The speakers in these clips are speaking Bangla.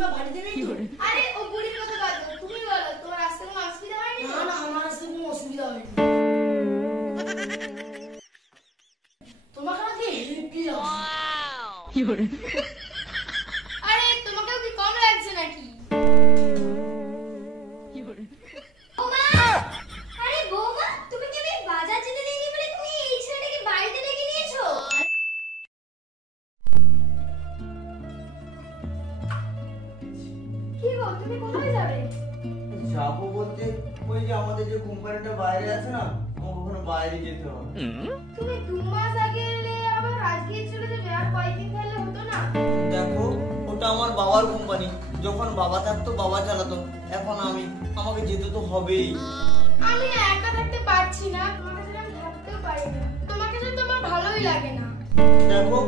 মা বাড়িতে নেই তো? আরে ও বুড়ির কথা বাদ দাও, তুমি বলো তোমার আসতে কোনো অসুবিধা হয়নি? না না, আমার আসতে কোনো অসুবিধা হয়নি। তোমাকে আমাকে হেভি লাগছে। আরে তোমাকেও কি কম লাগছে নাকি? বৌমা! আরে বৌমা, তুমি কি আমি বাজার যেতে দেইনি বলে তুমি এই ছেলেটাকে বাড়িতে ডেকে নিয়েছো? কি গো, তুমি কোথায় যাবে? যাবো বলতে ওই যে আমাদের যে কোম্পানিটা বাইরে আছে না, আমাকে ওখানে বাইরে যেতে হবে। তুমি 2 মাস আগে এলে আবার আজকে চলে যাবে, আর কয়েকদিন তাহলে হতো না? দেখো, ওটা আমার বাবার কোম্পানি। যখন বাবা থাকতো বাবা চালাতো, এখন আমাকে যেতে তো হবেই। আমি না একা থাকতে পারছি না, তোমার সাথে আমি থাকতেও পারি না। তোমাকে সাথে তো আমার ভালোই লাগে না। দেখো,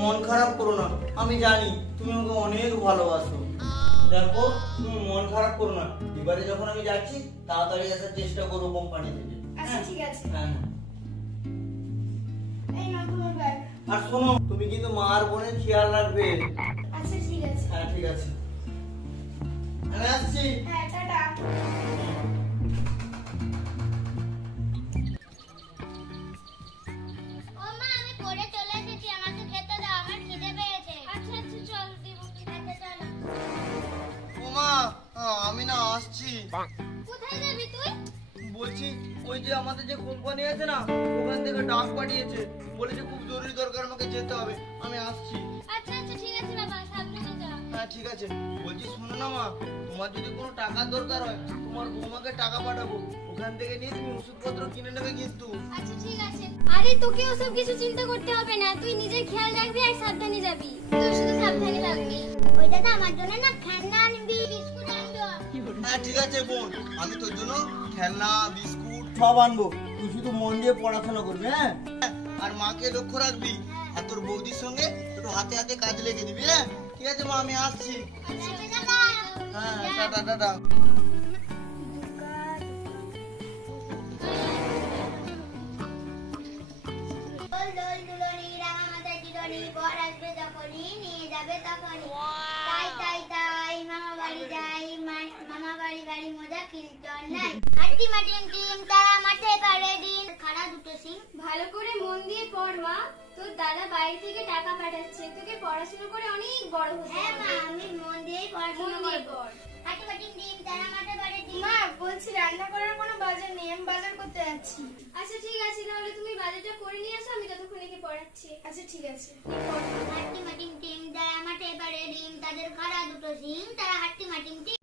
মন খারাপ করো না, আমি জানি তুমি আমাকে অনেক ভালোবাসো। দেখো, তুমি মন খারাপ করো না, এবারে যখন আমি যাচ্ছি তাড়াতাড়ি আসার চেষ্টা করবো কোম্পানি থেকে। আচ্ছা ঠিক আছে। হ্যাঁ, এই নাও তোমার ব্যাগ। আর শোনো, তুমি কিন্তু মা আর বোনের খেয়াল রাখবে। আচ্ছা ঠিক আছে। হ্যাঁ ঠিক আছে, আমি আসছি। হ্যাঁ, টাটা। ওমা, আমি পড়ে চলে এসেছি, আমাকে খেতে দাও, আমার খিদে পেয়েছে। আচ্ছা আচ্ছা, চল দিব। আচ্ছা চল। ওমা, আমি না আসছি। কোথায় যাবি তুই? বলছি, ওই যে আমাদের যে কোম্পানি আছে না, ওখান থেকে ডাক পাঠিয়েছে, বলেছে খুব জরুরি দরকার, আমাকে যেতে হবে, আমি আসছি। আচ্ছা আচ্ছা, ঠিক আছে বাবা, সাবধানে যা। হ্যাঁ ঠিক আছে। বলছি শোনো না মা, তোমার যদি কোনো টাকার দরকার হয়, তোমার বৌমাকে টাকা পাঠাবো, ওখান থেকে নিয়ে তুমি ওষুধপত্র কিনে নেবে কিন্তু। আচ্ছা ঠিক আছে। আরে তোকে ওসব কিছু চিন্তা করতে হবে না, তুই নিজের খেয়াল রাখবি আর সাবধানে যাবি। তুই শুধু সাবধানে থাকবি। ওইটা তো আমার জন্য না, খেলনা আনবি, বিস্কুট আনবো। হ্যাঁ ঠিক আছে বোন, আমি তোর জন্য খেলনা বিস্কুট সব আনবো, তুই শুধু মন দিয়ে পড়াশোনা করবি। হ্যাঁ, আর মাকে লক্ষ্য রাখবি, আর তোর বৌদির সঙ্গে একটু হাতে হাতে কাজ লেগে দিবি। হ্যাঁ ঠিক আছে মা, আমি আসছি। হ্যাঁ, টাটা টাটা। দোল দোল দুলনি, রাঙা মাথায় চিরনি, বর আসবে যখনই, নিয়ে যাবে তখনই। তাই তাই তাই, মামা বাড়ি যাই, মামা বাড়ি বাড়ি মজা খিলচর নাই। হাড্ডি মাটিম টিম, তারা মাঠে পারে দিন, খাড়া দুটো সিং। ভালো করে মন দিয়ে পড় মা, তোর দাদা বাইরে থেকে টাকা পাঠাচ্ছে, তোকে পড়াশোনা করে অনেক বড় হতে হ্যাঁ মা, হবে। আমি মন দিয়েই পড়াশোনা মন দিয়ে করবো। পড়। হাড্ডি মাটিম টিম, তারা মাঠে পারে দিন। মা বলছি, রান্না করার কোনো বাজার নেই, আমি বাজার করতে যাচ্ছি। আচ্ছা ঠিক আছে, তাহলে তুমি বাজারটা করে নিয়ে আসো, আমি ততক্ষণ একে পড়াচ্ছি। আচ্ছা ঠিক আছে। হাড্ডি মাটিম টিম, তারা মাঠে পারে ডিম, তাদের খাড়া দুটো সিং, তারা হাড্ডি মাটিম টিম।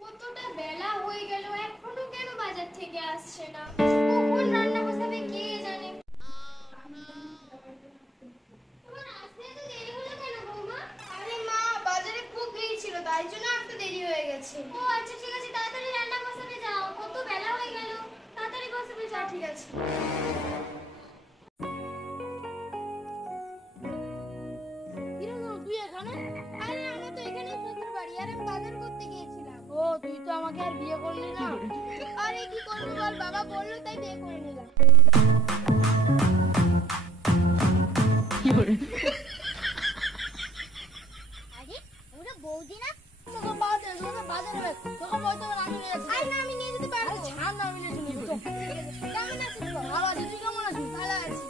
কতটা বেলা হয়ে গেল, এখনো কেন বাজার থেকে আসছে না? কখন রান্না বসাবে কে জানে। তোমার আসতে এত দেরি হলো কেন বৌমা? আরে মা, বাজারে খুব ভিড় ছিল, তাই জন্য আসতে দেরি হয়ে গেছে। ও আচ্ছা ঠিক আছে, তাড়াতাড়ি রান্না বসাতে যাও, কত বেলা হয়ে গেল, তাড়াতাড়ি বসাতে যাও। ঠিক আছে। তুই এখানে? আরে আমরা তো এখানেই শ্বশুর বাড়ি, আর আমি বাজার করতে গিয়েছিলাম। ও, তুই তো আমাকে আর বিয়ে করলি না। আরে কি করবো বল, বাবা বললো তাই বিয়ে করে নিলাম। আরে ওরা বৌদি না? তোকে বাজারে তোকে বলতে হবে আমি নিয়ে যাচ্ছি। আরে না, আমি নিয়ে যেতে পারবো। ছাড় না, আমি নিয়ে চলে যাবো। কেমন আছিস বল? ভালো আছি, তুই কেমন আছিস? ভালো আছি।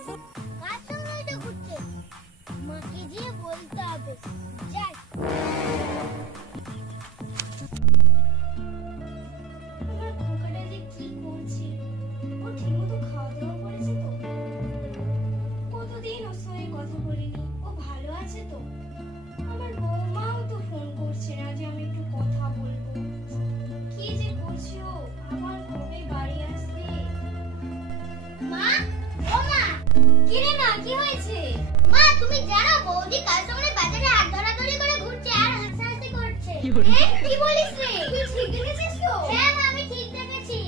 কার সঙ্গে এটা ঘুরছে? মাকে গিয়ে বলতে হবে। যাই। আমার খোকাটা যে কি করছে, ও ঠিকমতো খাওয়া দাওয়া করেছে তো? কতদিন ওর সঙ্গে কথা বলিনি, ও ভালো আছে তো? আমার বৌমাও তো ফোন করছে না যে আমি একটু কথা বলবো। কি যে করছে ও, আবার কবে বাড়ি আসবে? মা, ও মা, কি রে মা, কি হয়েছে? মা তুমি জানো বৌদি কাল সকালে বাজারে হাত ধরাধরি করে ঘুরছে আর হাসাহাসি করছে। কি বলিস রে? তুই ঠিক দেখেছিস তো? হ্যাঁ মা, আমি ঠিক দেখেছি।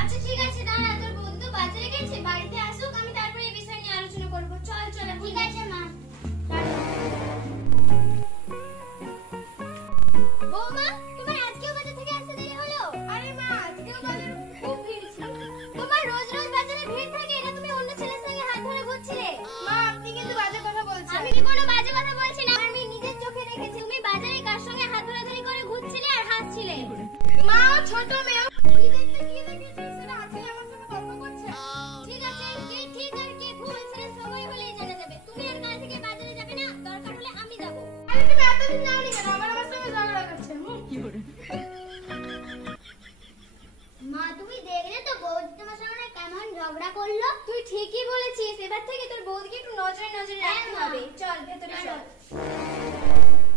আচ্ছা ঠিক আছে, দাঁড়া, তোর বন্ধু বাজারে গেছে, বাড়িতে আসুক, আমি তারপরে এই বিষয় নিয়ে আলোচনা করবো। চল চল। ঠিক আছে মা। বৌমা, তোমার আজকেও বাজার থেকে আসতে দেরি হলো? আরে মা, আজকেও বাজারে খুব ভিড় ছিল। তোমার রোজ রোজ বাজারে ভিড় থাকে, এটা তুমি অন্য ছেলের সঙ্গে হাত ধরে ঘুরছিলে? মা, আপনি কিন্তু বাজে কথা বলছেন। আমি কি কোনো বাজে কথা বলছি না? আমি নিজের চোখে দেখেছি তুমি বাজারে কোনোদিন যাওনি কেন? আবার আমার সঙ্গে ঝগড়া করছে। মা তুমি দেখলে তো বৌদি তোমার সঙ্গে কেমন ঝগড়া করলো? তুই ঠিকই বলেছিস, এবার থেকে তোর বৌদিকে একটু নজরে নজরে রাখতে হবে। চল ভেতরে চল।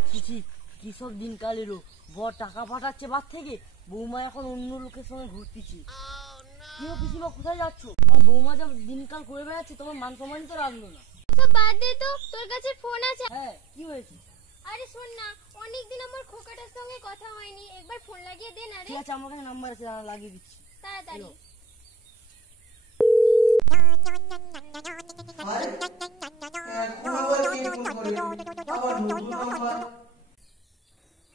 চিচি কি সব দিনকাল এলো, বর টাকা পাঠাচ্ছে বাদ থেকে, বৌমা এখন অন্য লোকের সঙ্গে ঘুরতেছি। কেউ পিসিমা কোথায় যাচ্ছ? আমার বৌমা যা দিনকাল করে বেড়াচ্ছে, তোমার মান সম্মান তো রাখলো না। তো বাদ দে তো, তোর কাছে ফোন আছে? হ্যাঁ, কি হয়েছে? আরে শোন না, অনেকদিন আমার খোকাটার সঙ্গে কথা হয়নি, একবার ফোন লাগিয়ে দে না রে। ঠিক আছে, আমার কাছে নাম্বার আছে, দাঁড়া লাগিয়ে দিচ্ছি। তাড়াতাড়ি। আরে এখন আবার কে ফোন করে? আবার নতুন নাম্বার।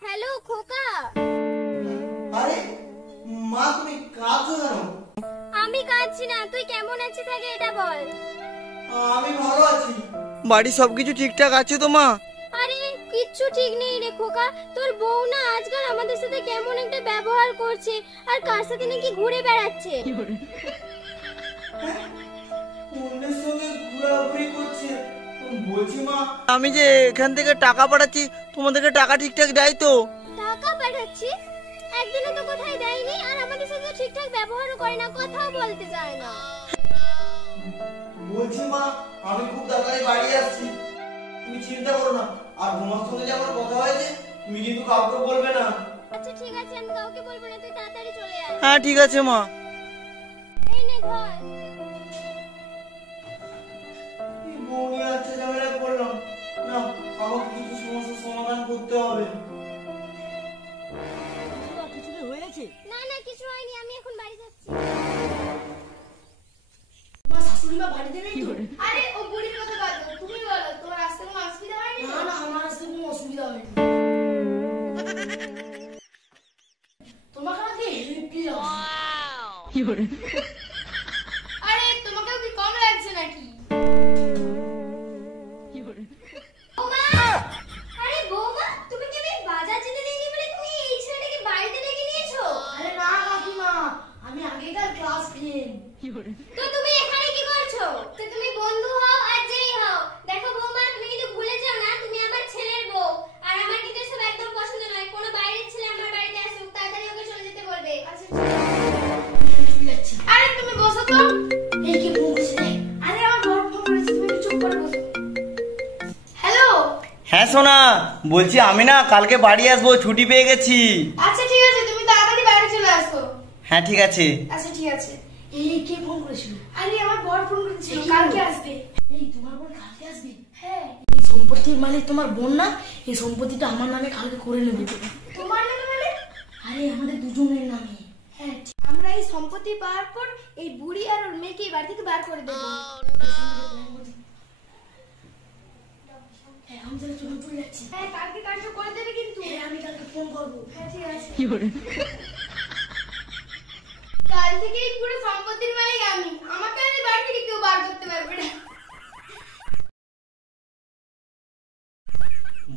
হ্যালো খোকা। আরে মা তুমি কাঁদছো কেন? আমি কাঁদছি না, তুই কেমন আছিস আগে এটা বল। আমি ভালো আছি। বাড়ি সবকিছু ঠিকঠাক আছে তো মা? আরে কিচ্ছু ঠিক নেই রে খোকা, তোর বউ না আজকাল আমাদের সাথে কেমন একটা ব্যবহার করছে, আর কার সাথে নাকি ঘুরে বেড়াচ্ছে। অন্যের সঙ্গে ঘোরাঘুরি করছে। বলছি মা, আমি যে এখান থেকে টাকা পাঠাচ্ছি, তোমাদেরকে টাকা ঠিকঠাক দেয় তো? টাকা পাঠাচ্ছিস? একদিনও তো কোথায় দেয়নি, আর আমাদের সাথে ঠিকঠাক ব্যবহারও করে না, কথাও বলতে চায় না। বলছি মা, আমি খুব তাড়াতাড়ি বাড়ি আসছি, তুমি চিন্তা করো না। আর তোমার সঙ্গে যে আমার কথা হয়েছে, তুমি কিন্তু কাউকে বলবে না। আচ্ছা ঠিক আছে, আমি কাউকে বলবো না, তুই তাড়াতাড়ি চলে আয়। হ্যাঁ ঠিক আছে মা। এই নে ঘর। বউনি আচ্ছা ঝামেলায় পড়লাম না, আমাকে কিছু সমস্যার সমাধান করতে হবে। পিসিমা, কিছু কি হয়েছে? না না কিছু হয়নি, আমি এখন বাড়ি যাচ্ছি। তোমার শাশুড়ি মা বাড়িতে নেই তো? আরে ও বুড়ির কথা বাদ দাও, তুমি বলো তোমার আসতে কোনো অসুবিধা হয়নি তো? না না, আমার আসতে কোনো অসুবিধা হয়নি। তোমাকে আমাকে হেল্প আরে তোমাকেও কি কম লাগছে নাকি? বৌমা! আরে বৌমা, তুমি কি আমি বাজার যেতে দেইনি বলে তুমি এই ছেলেটাকে বাড়িতে ডেকে নিয়েছো? আরে না কাকিমা, আমি আগেকার ক্লাস ফ্রেন্ড। তো তুমি এখানে কি করছো? তো তুমি বন্ধু হও আর যেই হও, দেখো বৌমা তুমি কিন্তু ভুলে যাও না তুমি আমার ছেলের বউ, আর আমার কিন্তু এসব একদম পছন্দ নয়। কোনো বাইরের ছেলে আমার বাড়িতে আসুক, তাড়াতাড়ি ওকে চলে যেতে বলবে। আচ্ছা যাচ্ছি। আরে তুমি বসো তো। এই কি ফোন করছে রে? আরে আমার বড় ফোন করেছে, তুমি একটু চুপ করে বসো। হ্যালো। হ্যাঁ সোনা, বলছি আমি না কালকে বাড়ি আসবো, ছুটি পেয়ে গেছি। আচ্ছা ঠিক আছে, তুমি তাড়াতাড়ি বাড়ি চলে আসো। হ্যাঁ ঠিক আছে। আচ্ছা ঠিক আছে। এই কে ফোন করেছিল? আরে আমার বড় ফোন করেছিল, কি কালকে বলো? আসবে। এই তোমার বোন কালকে আসবে? হ্যাঁ। এই সম্পত্তির মালিক তোমার বোন না? এই সম্পত্তিটা আমার নামে কালকে করে নেবে। তোমার নামে মানে? আরে আমাদের দুজনের নামে। হ্যাঁ, আমরা এই সম্পত্তি পাওয়ার পর এই বুড়ি আর ওর মেয়েকে এই বাড়ি থেকে বার করে দেবো। হ্যাঁ, আমি তাহলে চলে যাচ্ছি। হ্যাঁ, কালকে কাজটা করে দেবে কিন্তু। হ্যাঁ, আমি কালকে ফোন করবো। হ্যাঁ ঠিক আছে। কাল থেকে এই পুরো সম্পত্তির মালিক আমি, আমাকে আর এই বাড়ি থেকে কেউ বার করতে পারবে না।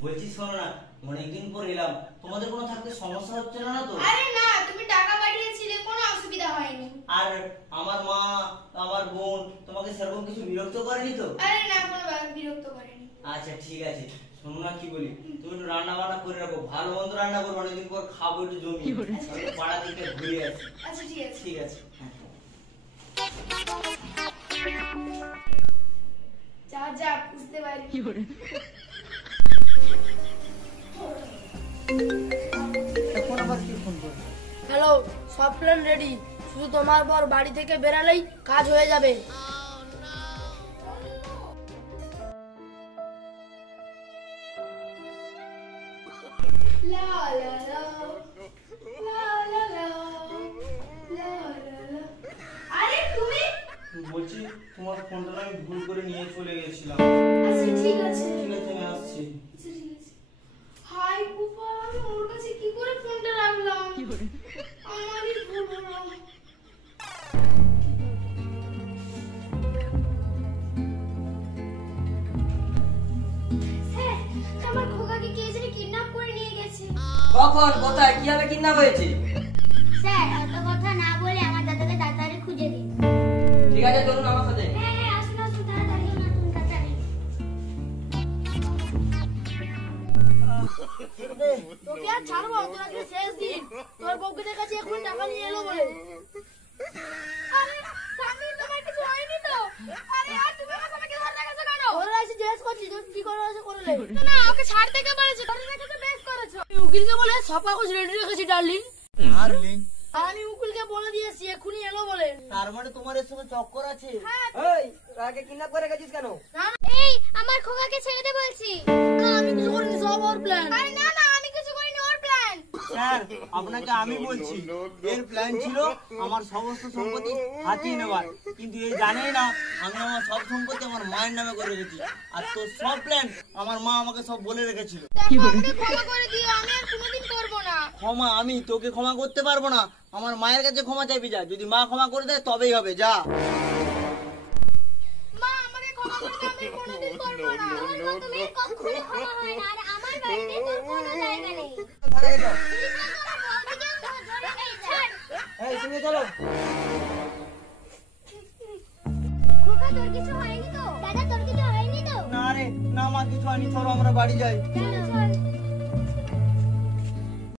বলছি শোনো না, অনেকদিন পর এলাম, তোমাদের কোনো থাকতে সমস্যা হচ্ছে না তো? আরে না, তুমি টাকা পাঠিয়েছিলে, কোনো অসুবিধা হয়নি। আর আমার মা, আমার বোন তোমাকে সেরকম কিছু বিরক্ত করেনি তো? আরে না, কোনো বিরক্ত করেনি। আচ্ছা ঠিক আছে, শোনো না কি বলি, তুমি একটু রান্না বান্না করে রাখো, ভালো মন্দ রান্না করবো, অনেকদিন পর খাবো একটু জমি, তাহলে পাড়া থেকে ঘুরে আসি। আচ্ছা ঠিক আছে। ঠিক আছে। যা যা, বুঝতে পারি। এখন আবার কি ফোন করবো? হ্যালো, সব প্ল্যান রেডি, শুধু তোমার বর বাড়ি থেকে বেরালেই কাজ হয়ে যাবে। লা লা লা লা লা লা লা লা লা। আরে তুমি? বলছি তোমার ফোনটা আমি ভুল করে নিয়ে চলে গেছিলাম। আচ্ছা ঠিক আছে। ঠিক আছে, আমি আসছি। আচ্ছা ঠিক আছে। হাই বুপা, আমি ওর কাছে কি করে ফোনটা রাখলাম? আমারই ভুল হলো। স্যার, আমার খোকাকে কে জানি কিডন্যাপ করে নিয়ে গেছে। কখন, কোথায়, কিভাবে কিডন্যাপ হয়েছে? স্যার অত কথা না বলে আমার দাদাকে তাড়াতাড়ি খুঁজে দিন। ঠিক আছে, চলুন আমার সাথে। হ্যাঁ হ্যাঁ, আসুন আসুন তাড়াতাড়ি। তাড়াতাড়ি তোকে আর ছাড়বো, তোর আজকে শেষ দিন। তোর বউকে দেখাচ্ছি এখন টাকা নিয়ে এলো বলে। আরে স্বামী, তোমার কিছু হয়নি তো? আরে আর তুমি আমাকে ধরে রেখেছো কেন? ওরা এসে জিজ্ঞেস করছি তুই কি করে আছে করলে। না, ওকে ছাড়তে কে বলেছে? ধরে রেখেছো, বেশ করেছো। আমি উকিলকে বলে সব কাগজ রেডি রেখেছি ডার্লিং। ডার্লিং, আর আমি উকিলকে বলে দিয়েছি এক্ষুনি এলো বলে। তার মানে তোমার এর সঙ্গে চক্কর আছে? এই কাকে কিডন্যাপ করে গেছিস কেন? এই আমার খোকাকে ছেড়ে দে বলছি। না আমি কিছু করিনি, সব ওর প্ল্যান। আরে না না, আমি কিছু করিনি, ওর প্ল্যান। স্যার, আপনাকে আমি বলছি, এর প্ল্যান ছিল আমার সমস্ত সম্পত্তি হাতিয়ে নেওয়ার, কিন্তু এই জানেই না আমি আমার সব সম্পত্তি আমার মায়ের নামে করে রেখেছি। আর তোর সব প্ল্যান আমার মা আমাকে সব বলে রেখেছিল। দেখো, আমাকে ক্ষমা করে দিও, আমি আর কোনোদিন করবো না। ক্ষমা আমি তোকে ক্ষমা করতে পারবো না, আমার মায়ের কাছে ক্ষমা চাইবি যা, যদি মা ক্ষমা করে দেয় তবেই হবে, যা। মা, আমাকে ক্ষমা করে দাও, আমি কোনোদিন করবো না। তোর মতো মেয়ের কখনো ক্ষমা হয় না, আর আমার বাড়িতে তোর কোনো জায়গা নেই। এই ছাড়। এই তুমি চলো। খোকা, তোর কিছু হয়নি তো? দাদা, তোর কিছু হয়নি তো? না রে, না মা, কিছু আনি, চলো আমরা বাড়ি যাই। চলো, চল।